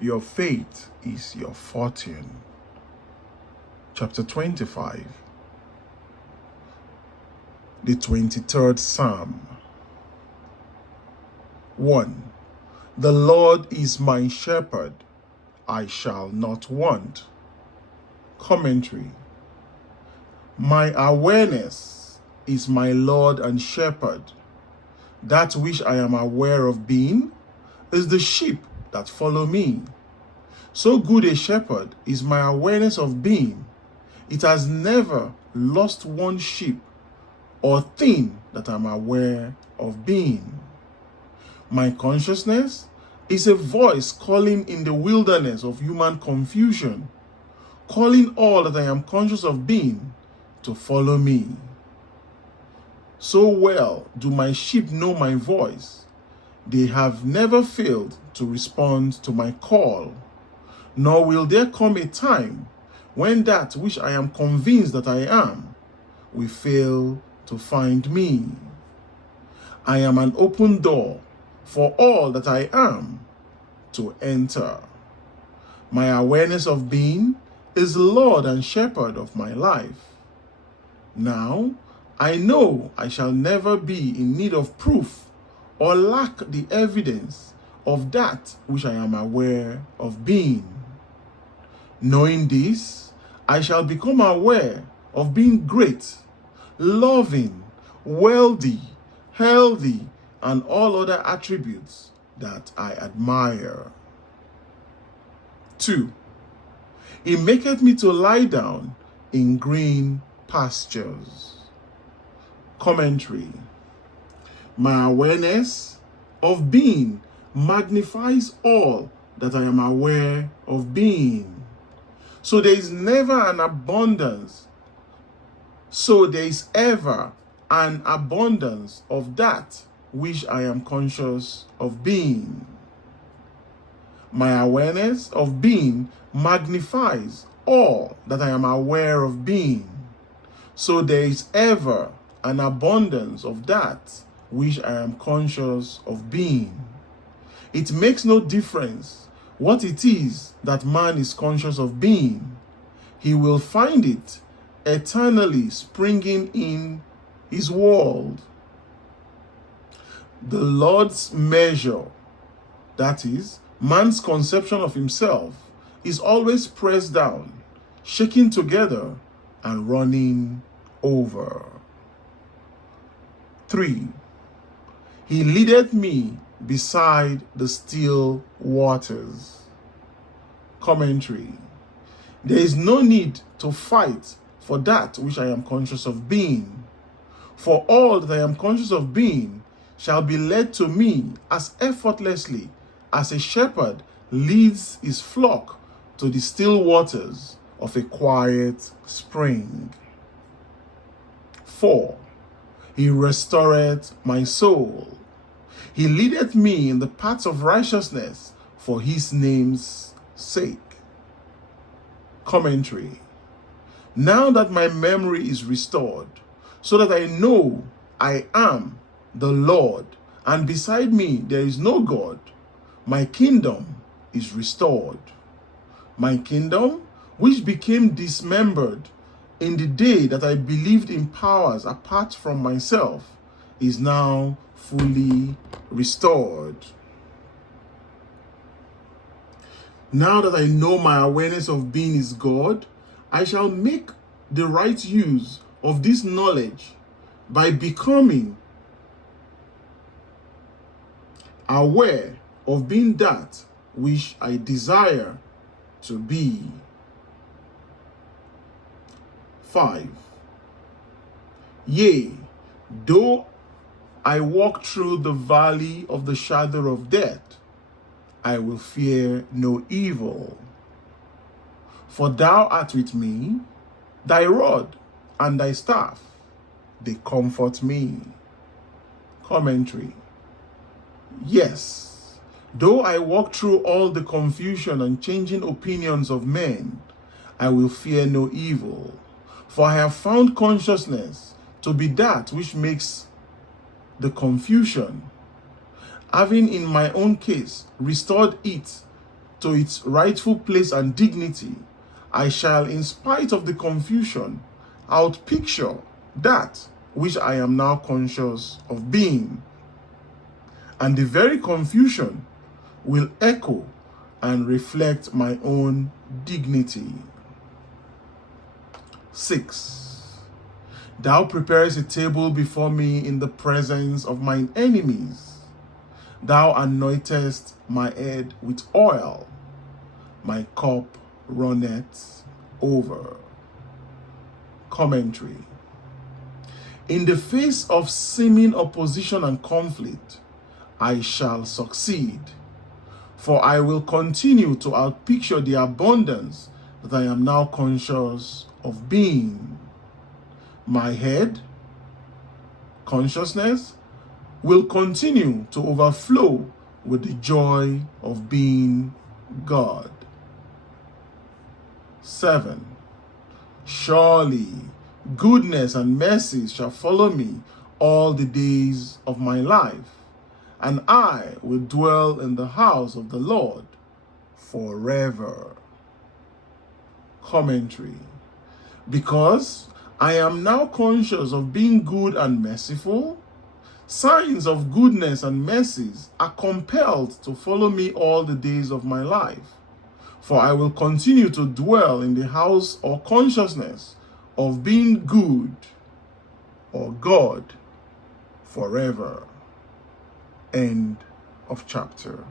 Your faith is your fortune. Chapter 25, the 23rd Psalm. 1. The Lord is my shepherd, I shall not want. Commentary. My awareness is my Lord and shepherd. That which I am aware of being is the sheep that follow me. So good a shepherd is my awareness of being. It has never lost one sheep or thing that I'm aware of being. My consciousness is a voice calling in the wilderness of human confusion, calling all that I am conscious of being to follow me. So well do my sheep know my voice. They have never failed to respond to my call, nor will there come a time when that which I am convinced that I am will fail to find me. I am an open door for all that I am to enter. My awareness of being is Lord and Shepherd of my life. Now, I know I shall never be in need of proof or lack the evidence of that which I am aware of being. Knowing this, I shall become aware of being great, loving, wealthy, healthy, and all other attributes that I admire. 2. He maketh me to lie down in green pastures. Commentary. My awareness of being magnifies all that I am aware of being. So there is never an abundance. So there is ever an abundance of that which I am conscious of being. My awareness of being magnifies all that I am aware of being. So there is ever an abundance of that which I am conscious of being. It makes no difference what it is that man is conscious of being. He will find it eternally springing in his world. The Lord's measure, that is, man's conception of himself, is always pressed down, shaken together, and running over. 3. He leadeth me beside the still waters. Commentary. There is no need to fight for that which I am conscious of being. For all that I am conscious of being shall be led to me as effortlessly as a shepherd leads his flock to the still waters of a quiet spring. 4. He restoreth my soul. He leadeth me in the paths of righteousness for his name's sake. Commentary. Now that my memory is restored, so that I know I am the Lord, and beside me there is no God, my kingdom is restored. My kingdom, which became dismembered in the day that I believed in powers apart from myself, is now fully restored. Now that I know my awareness of being is God, I shall make the right use of this knowledge by becoming aware of being that which I desire to be. 5. Yea, though I walk through the valley of the shadow of death, I will fear no evil. For thou art with me, thy rod and thy staff, they comfort me. Commentary. Yes, though I walk through all the confusion and changing opinions of men, I will fear no evil. For I have found consciousness to be that which makes the confusion, having in my own case restored it to its rightful place and dignity, I shall, in spite of the confusion, outpicture that which I am now conscious of being. And the very confusion will echo and reflect my own dignity. 6. Thou preparest a table before me in the presence of mine enemies. Thou anointest my head with oil. My cup runneth over. Commentary. In the face of seeming opposition and conflict, I shall succeed, for I will continue to outpicture the abundance that I am now conscious of being. My head, consciousness, will continue to overflow with the joy of being God. 7. Surely goodness and mercy shall follow me all the days of my life, and I will dwell in the house of the Lord forever. Commentary. Because I am now conscious of being good and merciful, signs of goodness and mercies are compelled to follow me all the days of my life, for I will continue to dwell in the house or consciousness of being good or God forever. End of chapter.